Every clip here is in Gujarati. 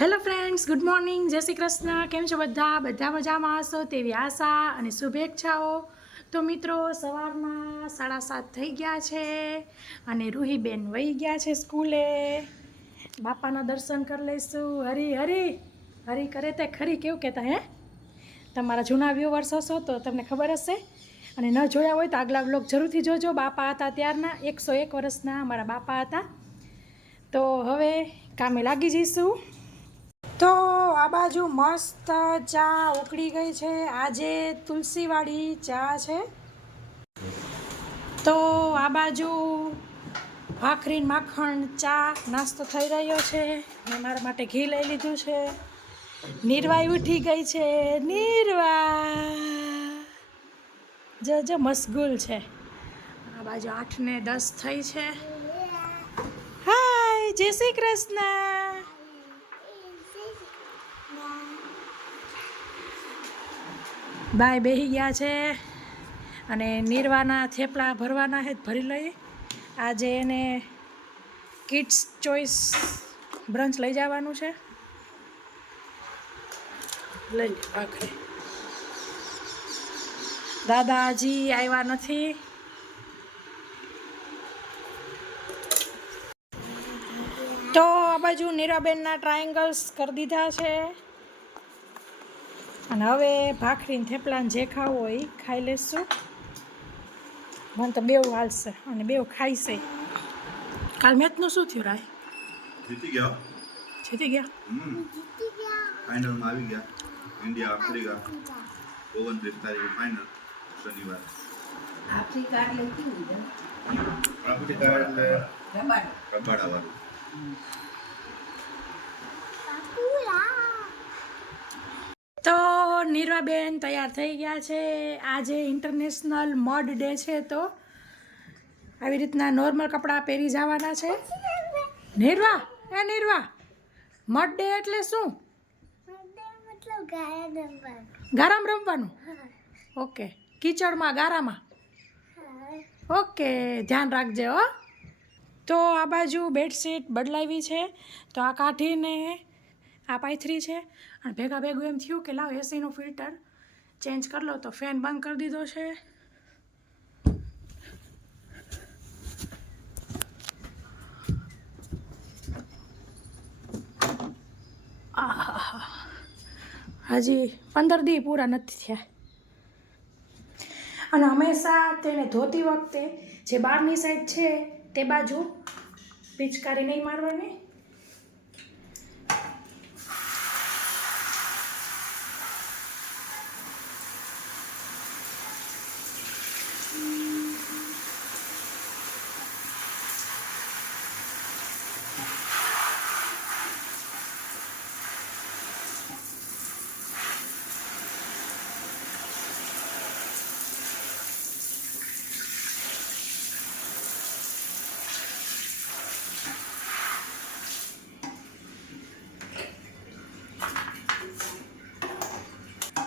હેલો ફ્રેન્ડ્સ ગુડ મોર્નિંગ જય શ્રી કૃષ્ણ. કેમ છો બધા? બધા મજામાં હશો તેવી આશા અને શુભેચ્છાઓ. તો મિત્રો, સવારના સાડા સાત થઈ ગયા છે અને રૂહીબેન વહી ગયા છે સ્કૂલે. બાપાના દર્શન કરી લઈશું. હરી હરી હરી કરે તે ખરી કેવું કહેતા હે? તમારા જૂના વ્યૂવર્સ હશો તો તમને ખબર હશે. અને ન જોયા હોય તો આગલા બ્લોગ જરૂરથી જોજો. બાપા હતા ત્યારના, એકસો એક વર્ષના અમારા બાપા હતા. તો હવે કામે લાગી જઈશું. તો આ બાજુ મસ્ત ચા ઉકળી ગઈ છે. આજે તુલસીવાળી ચા છે. તો આ બાજુ ભાખરી માખણ ચા નાસ્તો થઈ રહ્યો છે. મેં મારા માટે ઘી લઈ લીધું છે. નીરવાઈ ઉઠી ગઈ છે. નિર્વા! જો જો મશગુલ છે. આ બાજુ આઠ ને દસ થઈ છે. હાય, જય શ્રી કૃષ્ણ! બાય બેહી ગયા છે અને નીરવાના થેપલા ભરવાના છે ભરી લઈ આજે એને કિડ્સ ચોઈસ બ્રંચ લઈ જવાનું છે. લઈ આખરે દાદા હજી આવ્યા નથી. તો આ બાજુ નીરાબેનના ટ્રાયેંગલ્સ કરી દીધા છે. અને હવે ભાખરીને થેપલાને જે ખાવું હોય એ ખાઈ લેશું. મને તો બેવ હાલશે અને બેવ ખાઈશે. કાલ મેચનું શું થયું રાય? જીતી ગયા. જીતી ગયા? હમ. ફાઇનલમાં આવી ગયા. ઇન્ડિયા આફ્રિકા ઓગણત્રીસ તારીખે ફાઇનલ શનિવાર. આફ્રિકા એટલે કેવું આફ્રિકા એટલે રબાડ. રબાડા વાળું તો નીરવાબેન તૈયાર થઈ ગયા છે. આજે ઇન્ટરનેશનલ મડ ડે છે તો આવી રીતના નોર્મલ કપડાં પહેરી જવાના છે. નીરવા, એ નીરવા મડ ડે એટલે શું? ગારામ રમવાનું? ઓકે, કીચડમાં, ગારામાં? ઓકે, ધ્યાન રાખજે હો. તો આ બાજુ બેડશીટ બદલાવી છે. તો આ કાઢીને આ પાયથરી છે. અને ભેગા ભેગું એમ થયું કે લાવ એસીનું ફિલ્ટર ચેન્જ કરી લો તો ફેન બંધ કરી દીધો છે. હજી પંદર દી પૂરા નથી થયા. અને હંમેશા તેને ધોતી વખતે જે બહારની સાઈડ છે તે બાજુ પિચકારી નહીં મારવાની.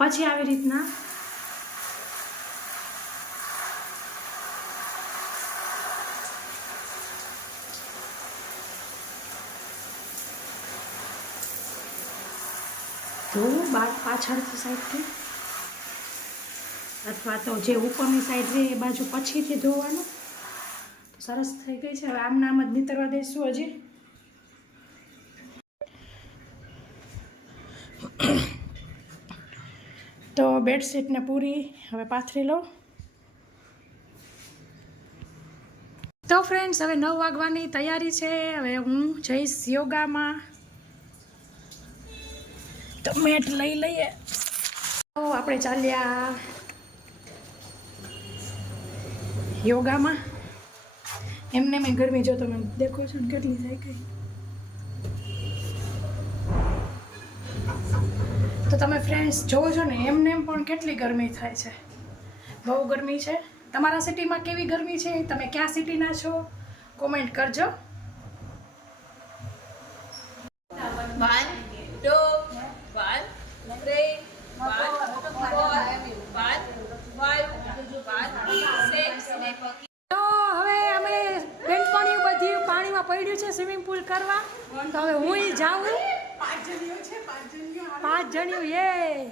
પછી આવી રીતના ધોવું બાદ પાછળથી સાઈડથી અથવા તો જે ઉપરની સાઈડ રહે એ બાજુ પછીથી ધોવાનું. સરસ થઈ ગઈ છે. હવે આમ નામ જ નીતરવા દઈશું હજી. તો બેડશીટને પૂરી હવે પાથરી લો તો ફ્રેન્ડ્સ હવે નવ વાગવાની તૈયારી છે. હવે હું જઈશ યોગામાં. તો મેટ લઈ લઈએ. તો આપણે ચાલ્યા યોગામાં. એમને મેં ગરમી જો તમે દેખો છો ને કેટલી થઈ ગઈ તો તમે ફ્રેન્ડ્સ જોવો છો ને એમને એમ પણ કેટલી ગરમી થાય છે. બહુ ગરમી છે. તમારા સિટીમાં કેવી ગરમી છે? તમે ક્યાં સિટીના છો? કોમેન્ટ કરજો. તો હવે અમે બેનપણીઓ બધી પાણીમાં પડ્યું છે સ્વિમિંગ પુલ કરવા. તો હવે હું જાઉં. પાંચ. જણીઓ યે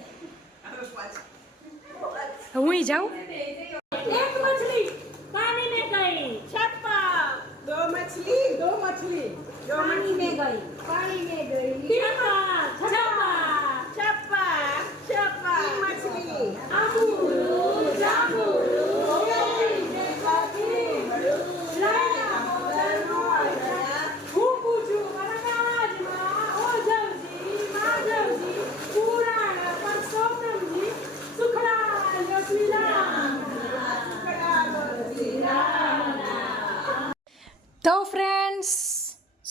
હુંય જાઉં? એક મછલી પાણી મે ગઈ છત દો મછલી દો મછલી પાણી મે ગઈ પાણી મે ગઈ છપ્પા છપ્પા છપ્પા મછલી. આબુ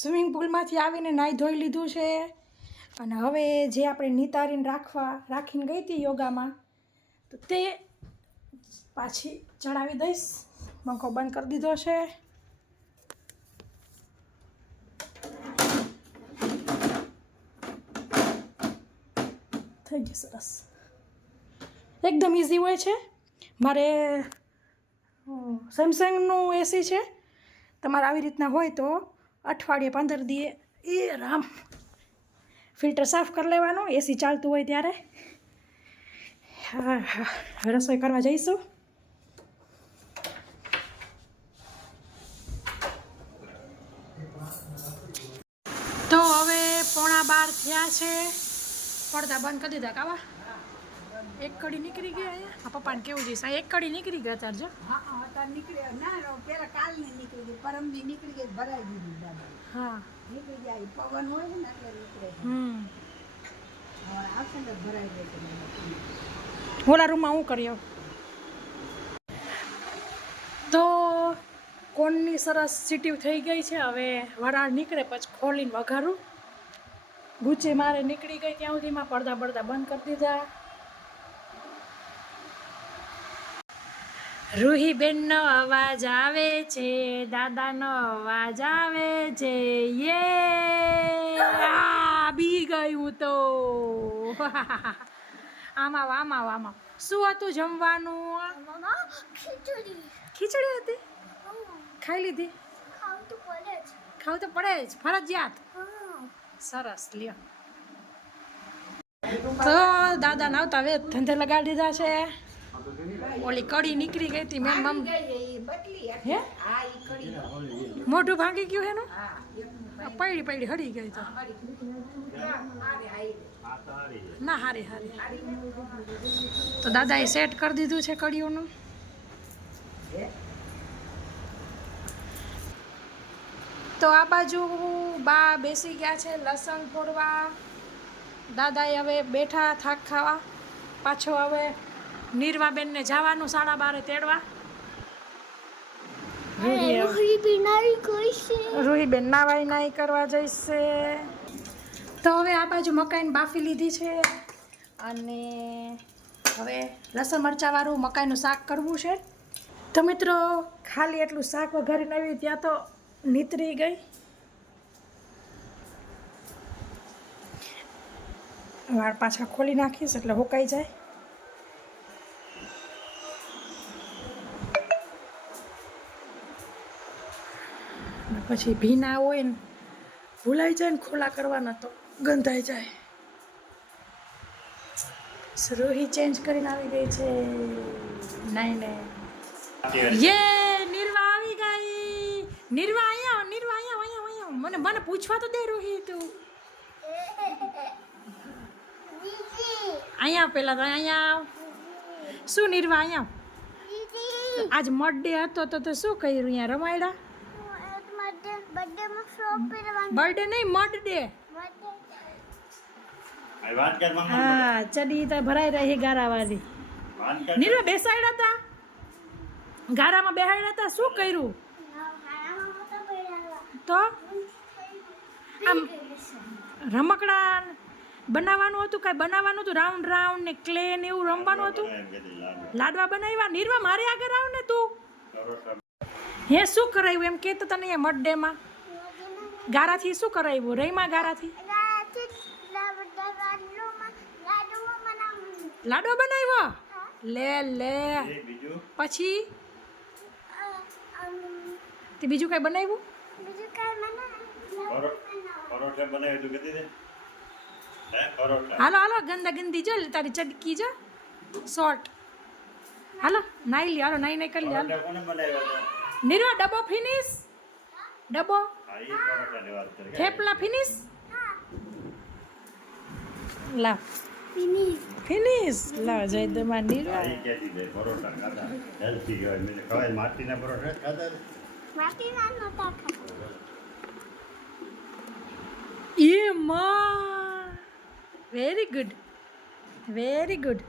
સ્વિમિંગ પુલમાંથી આવીને નાહી ધોઈ લીધું છે. અને હવે જે આપણે નિતારીને રાખવા, રાખીને ગઈ હતી યોગામાં, તો તે પાછી ચડાવી દઈશ. પંખો બંધ કરી દીધો છે. થઈ ગયું સરસ. એકદમ ઇઝી હોય છે. મારે સેમસંગનું એસી છે. તમારે આવી રીતના હોય તો અઠવાડિયે પંદર દીએ. એ રામ. ફિલ્ટર સાફ કરી લેવાનું, એસી ચાલતું હોય ત્યારે. હા હા. રસોઈ કરવા જઈશું. તો હવે પોણા બાર થયા છે. પડદા બંધ કરી દીધા કાવા એક કડી નીકળી ગઈ અહીંયા? આ પપ્પાને કેવું જઈશ આ એક કડી નીકળી ગયા તાર જો. હા અત્યારે તાર ના પેલા કાલની નીકળી ગઈ. પરમદી નીકળી ગઈ ભરાઈ ગઈ દાદા હા. નીકળી જાય પવન હોય ને એટલે નીકળે હમ. આવશે ને ભરાઈ મને. ઓલા રૂમમાં હું કર્યો તો કોનની સરસ સીટી થઈ ગઈ છે. હવે વરાળ નીકળે પછી ખોલીને વઘારું. ગુચી મારે નીકળી ગઈ ત્યાં સુધીમાં. પડદા પડદા બંધ કરી દીધા. રૂહીબેનનો અવાજ આવે છે દાદાનો અવાજ આવે છે યે! આ બી ગઈ હું તો. આમાં વામા આમાં આમાં શું હતું જમવાનું? ખીચડી. હતી? ખાઈ લીધી? ખાવું તો પડે જ. ફરજિયાત. સરસ લ્યો. તો દાદા નાવતા હવે ધંધે લગાડી દીધા છે. ઓલી કડી નીકળી ગઈ હતી મેં મમ. હે? આ ઈ કડી મોઢું ભાંગી ગયું એનું પૈડી પડી પડી હડી ગઈ તો. ના હારે હારે. તો દાદાએ સેટ કરી દીધું છે કડીઓનું? તો આ બાજુ બા બેસી ગયા છે લસણ ફોડવા. દાદાએ હવે બેઠા થાક ખાવા. પાછો હવે નીરવાબેનને જવાનું સાડા બારે તેડવા. રૂહીબેન નાવાઈ નાઈ કરવા જઈશે. તો હવે આ બાજુ મકાઈને બાફી લીધી છે. અને હવે લસણ મરચાંવાળું મકાઈનું શાક કરવું છે. તો મિત્રો ખાલી એટલું શાક વઘારીને આવી ત્યાં તો નીતરી ગઈ. વાળ પાછા ખોલી નાખીશ એટલે હોકાઈ જાય. અને પછી ભીના હોય ને ભૂલાઈ જાય ને ખોલા કરવાના તો ગંધાઈ જાય. રોહી ચેન્જ કરીને આવી ગઈ છે. નહીં નહીં. યે નિર્વા આવી ગઈ. નિર્વા અહીંયા નિર્વા અહીંયા અહીંયા અહીંયા મને મને પૂછવા તો દે રૂહી તું. અહીંયા પેલા તો અહીંયા શું નિર્વા અહીંયા. આજ મડ ડે હતો તો તો શું કર્યું અહીંયા? રમાયડા? બર્થડે નહીં મડ ડે આ વાત કર હા ચડી તો ભરાઈ રહી ગારાવાળી. વાત કર. નીરવા બેસાડ્યા હતા ગારામાં બેસાડ્યા હતા શું કર્યું? તો? આમ રમકડા બનાવવાનું હતું? કાંઈ બનાવવાનું હતું? રાઉન્ડ રાઉન્ડ ને ક્લે ને એવું રમવાનું હતું. લાડવા. બનાવ્યા? નિર્વા મારે આગળ આવ ને તું. હે શું કરાયું? એમ કહેતા તને એ મડ ડેમાં ગારાથી શું કરાવ્યું? રહીમાં ગારાથી? લાડો બનાવ્યો? લે લે. પછી? તે બીજું કઈ બનાવ્યું? કીધી હાલો હાલો ગંદા ગંદી જો તારી ચટકી જો. શોર્ટ હાલો નાઈ લે હાલો નાઈ નાઈ કરી લે હાલો. નીરવા ડબ્બો ફિનિશ ડબ્બો? થેપલા ફિનિશ લાવ ફિનિશ લાવ જય દમા નીરવા પરોઠા ખાધા હેલ્થી કહેવાય મને કીધું, ખવાય માટીના પરોઠા ખાધા ને? એ માં વેરી ગુડ વેરી ગુડ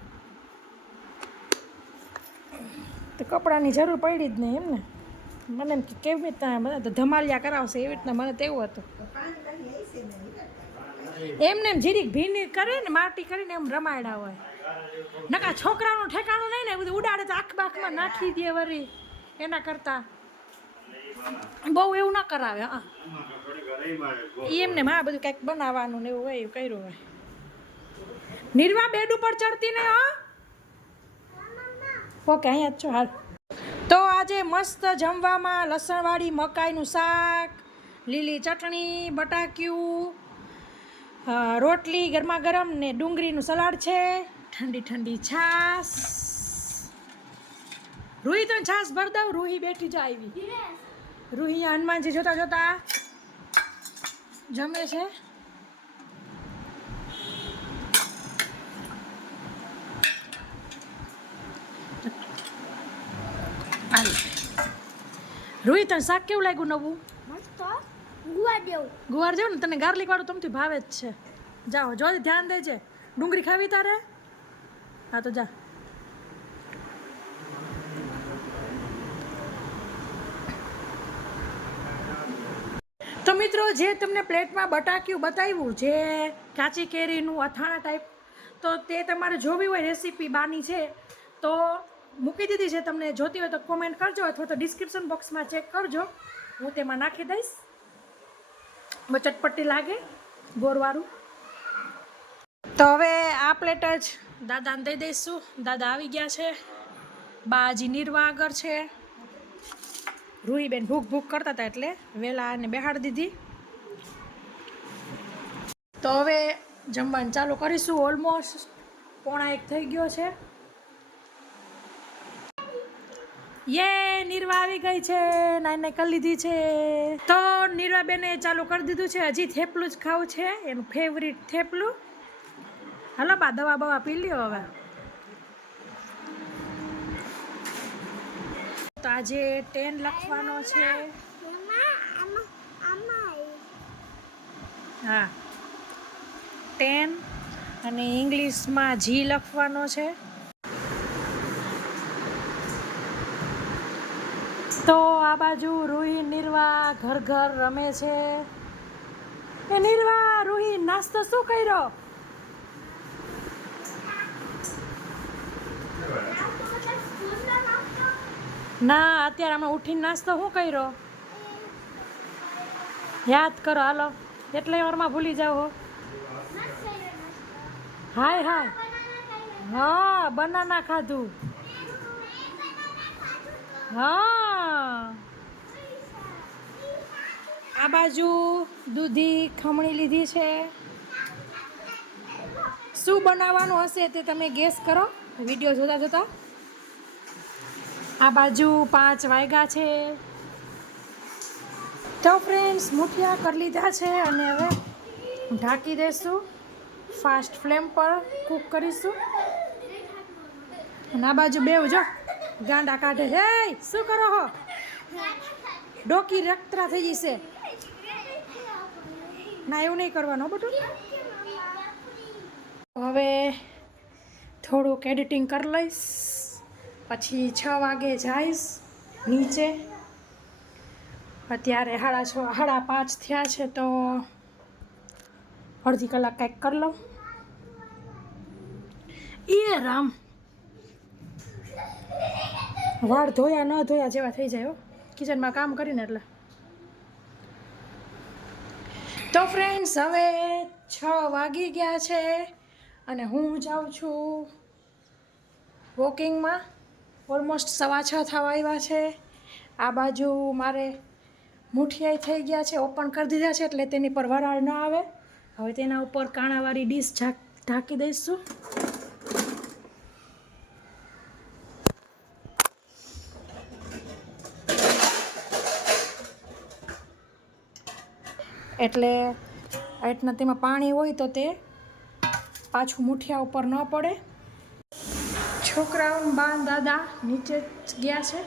તો કપડાની જરૂર પડી જ નહીં એમ ને? મને એમ કેવી રીતના મને તો ધમાલિયા કરાવશે એવી રીતના મને તેવું હતું. એમને એમ જીરીક ભીની કરે ને માટી કરીને એમ રમાયડા હોય. નકા છોકરાનું ઠેકાણું નહીં ને બધું ઉડાડે તો આંખ બાખમાં નાખી દે વરી, એના કરતા. બહુ એવું ના કરાવે, હા. એમને માં બધું કંઈક બનાવવાનું ને એવું હોય, એવું કર્યું હોય. નિર્વા બેડ ઉપર ચડતી ને હા. ઓકે, અહીંયા જ છો, હાલ. આજે મસ્ત જમવામાં લસણવાળી મકાઈનું શાક લીલી ચટણી બટાક્યું રોટલી ગરમા ગરમ ને ડુંગળીનું સલાડ છે. ઠંડી ઠંડી છાશ. રૂહી તો છાશ ભર દઉં રૂહી બેઠી જ આવી. રૂહી હનુમાનજી જોતા જોતા જમે છે. હાલ. રૂહી તને શાક કેવું લાગ્યું નવું? ગુવાર જેવું ને? તને ગાર્લિક વાળું તમથી ભાવે જ છે. જાઓ જો ધ્યાન દેજે. ડુંગળી ખાવી તારે? હા તો જા. તો મિત્રો જે તમને પ્લેટમાં બટાક્યું બતાવ્યું જે કાચી કેરીનું અથાણા ટાઈપ તો તે તમારે જોવી હોય રેસીપી બાની છે તો મૂકી દીધી છે. તમને જોતી હોય તો કોમેન્ટ કરજો અથવા તો ડિસ્ક્રિપ્શન બોક્સમાં ચેક કરજો. હું તેમાં નાખી દઈશ. ચટપટી લાગે ગોળવાળું તો હવે આ પ્લેટ જ દાદાને દઈ દઈશું. દાદા આવી ગયા છે. બાજી નિર્વાગર છે. રૂહીબેન ભૂખ ભૂખ કરતા હતા એટલે વહેલા એને બેહાડી દીધી. તો હવે જમવાનું ચાલુ કરીશું. ઓલમોસ્ટ પોણા એક થઈ ગયો છે. યે, નિર્વા આવી ગઈ છે નાઈ નાઈ કરી લીધી છે. તો નિર્વા બેને ચાલુ કરી દીધું છે, હજી થેપલું જ ખાવું છે, એનું ફેવરિટ થેપલું. હાલો, બા, દવા બવા પી લ્યો હવે. તો આજે ટેન લખવાનો છે. હા. ટેન અને ઇંગ્લિશમાં જી લખવાનો છે. તો આ બાજુ રૂહી, નિર્વા, ઘર ઘર રમે છે. એ નિર્વા, રૂહી, નાસ્તો શું કર્યો? ના, અત્યારે અમે ઉઠીને નાસ્તો શું કર્યો? યાદ કરો, હાલો. એટલે વારમાં ભૂલી જાઓ હાય હાય. હા, બનાના ખાધું. હા. આ બાજુ દૂધી ખમણી લીધી છે. શું બનાવવાનું હશે તે તમે ગેસ કરો. વીડિયો જોતા જોતા. આ બાજુ પાંચ વાગ્યા છે. તો ફ્રેન્ડ્સ મુઠિયા કરી લીધા છે અને હવે ઢાંકી દઈશું ફાસ્ટ ફ્લેમ પર કૂક કરીશું. અને આ બાજુ બેવ, જો. ગાંડા કાઢે. હે, શું કરો હો? ડોકી રક્તરા થઈ જશે ના, એવું નહીં કરવાનું બટુ હવે થોડુંક એડિટિંગ કરી લઈશ. પછી છ વાગે જઈશ નીચે. અત્યારે સાડા છ, સાડા પાંચ થયા છે, તો અડધી કલાક કંઈક કરી લઉં. એ રામ. વાળ ધોયા, ન ધોયા જેવા થઈ જાય કિચનમાં કામ કરીને એટલે. તો ફ્રેન્ડ્સ હવે છ વાગી ગયા છે અને હું જાઉં છું વોકિંગમાં ઓલમોસ્ટ સવા છ થવા આવ્યા છે. આ બાજુ મારે મુઠિયાઈ થઈ ગયા છે ઓપન કરી દીધા છે એટલે તેની પર વરાળ ન આવે. હવે તેના ઉપર કાણાવાળી ડીશ ઢાંકી દઈશું. એટલે આ તેમાં પાણી હોય તો તે પાછું મુઠિયા ઉપર ન પડે. છોકરાઓ બા દાદા નીચે ગયા છે.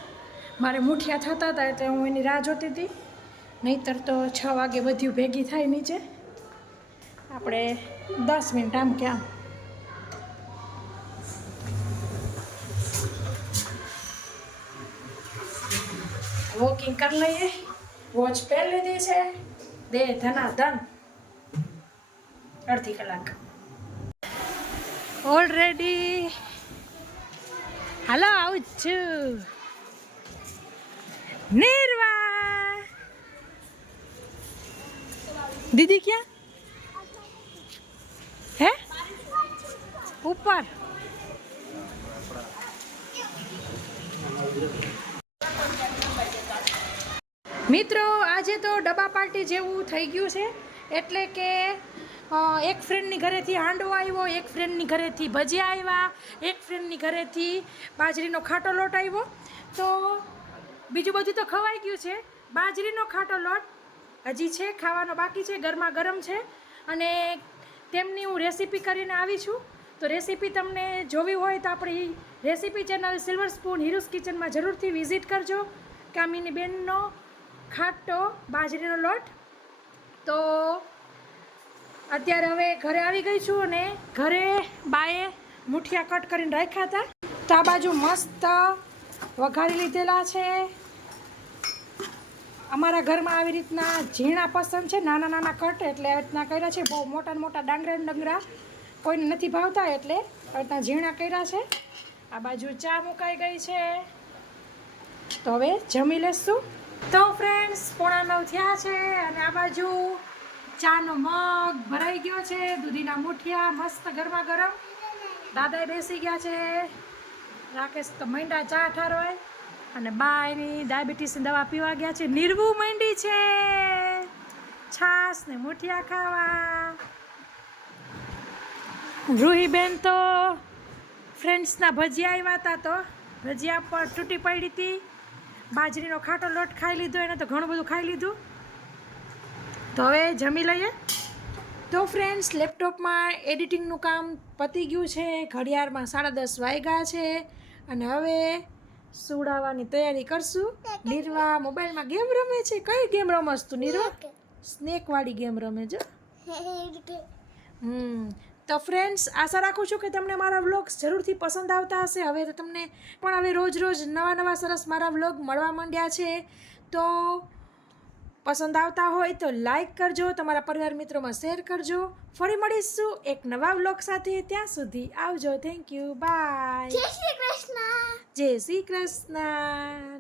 મારે મુઠિયા થતા હતા એટલે હું એની રાહ જોતી હતી. નહીંતર તો છ વાગે બધી ભેગી થાય નીચે. આપણે દસ મિનિટ આમ કે આમ. વોકિંગ કરી લઈએ. વોચ પહેરી લીધી છે. દે ધના ધન. અડધી કલાક. ઓલરેડી હાલો આવું છું. નિર્વા. દીદી ક્યાં? હે? ઉપર. મિત્રો, આજે તો ડબ્બા પાર્ટી જેવું થઈ ગયું છે. એટલે કે એક ફ્રેન્ડની ઘરેથી હાંડવો આવ્યો, એક ફ્રેન્ડની ઘરેથી ભજીયા આવ્યા, એક ફ્રેન્ડની ઘરેથી બાજરીનો ખાટો લોટ આવ્યો. તો બીજું બધું તો ખવાઈ ગયું છે. બાજરીનો ખાટો લોટ હજી છે, ખાવાનો બાકી છે ગરમા ગરમ છે. અને તેમની હું રેસીપી કરીને આવી છું. તો રેસીપી તમને જોવી હોય તો આપણી recipe channel silver spoon heroes કિચનમાં જરૂરથી વિઝિટ કરજો. કામિની બેનનો ખાટો, બાજરીનો લોટ. તો અત્યારે હવે ઘરે આવી ગઈ છું અને ઘરે બાએ મુઠિયા કટ કરીને રાખ્યા હતા. તો આ બાજુ મસ્ત વઘારી લીધેલા છે. અમારા ઘરમાં આવી રીતના ઝીણા પસંદ છે, નાના નાના કટ એટલે આવી રીતના કર્યા છે. બહુ મોટા મોટા ડાંગરા ડંગરા કોઈને નથી ભાવતા એટલે આવી રીતના ઝીણા કર્યા છે. આ બાજુ ચા મુકાઈ ગઈ છે. તો હવે જમી લેશું. તો ફ્રેન્ડ્સ પોણા નવ થયા છે અને આ બાજુ ચાનો મગ ભરાઈ ગયો છે, દૂધીના મુઠિયા, મસ્ત ગરમા ગરમ દાદાએ બેસી ગયા છે. રાકેશ તો મંડા ચા ઠારોય અને બા એની ડાયાબિટીસની દવા પીવા ગયા છે. નિર્વું મંડી છે. છાસ ને મુઠિયા ખાવા. રૂહીબેન તો ફ્રેન્ડ્સના ભજીયા આવ્યા હતા તો. ભજીયા પર તૂટી પડી હતી બાજરીનો ખાટો લોટ ખાઈ લીધો એને તો ઘણું બધું ખાઈ લીધું. તો હવે જમી લઈએ. તો ફ્રેન્ડ્સ લેપટોપમાં એડિટિંગનું કામ પતી ગયું છે. ઘડિયાળમાં સાડા દસ વાગ્યા છે. અને હવે સુડાવવાની તૈયારી કરશું. નિર્વા મોબાઈલમાં ગેમ રમે છે. કઈ ગેમ રમસ તું નિર્વા? સ્નેકવાળી ગેમ રમે છે. હમ. તો ફ્રેન્ડ્સ આશા રાખું છું કે તમને મારા વ્લોગ્સ જરૂરથી પસંદ આવતા હશે. હવે તો તમને પણ હવે રોજ રોજ નવા નવા સરસ મારા વ્લોગ મળવા માંડ્યા છે. તો પસંદ આવતા હોય તો લાઈક કરજો તમારા પરિવાર મિત્રોમાં શેર કરજો. ફરી મળીશું એક નવા વ્લોગ સાથે. ત્યાં સુધી આવજો. થેન્ક યુ બાય જય શ્રી કૃષ્ણ. જય શ્રી કૃષ્ણ.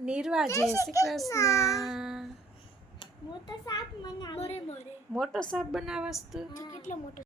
નિર્વા જય શ્રી કૃષ્ણ. મોટો સાપ બનાવ મોરે મોરે. મોટો સાપ બનાવસ તું. કેટલો મોટો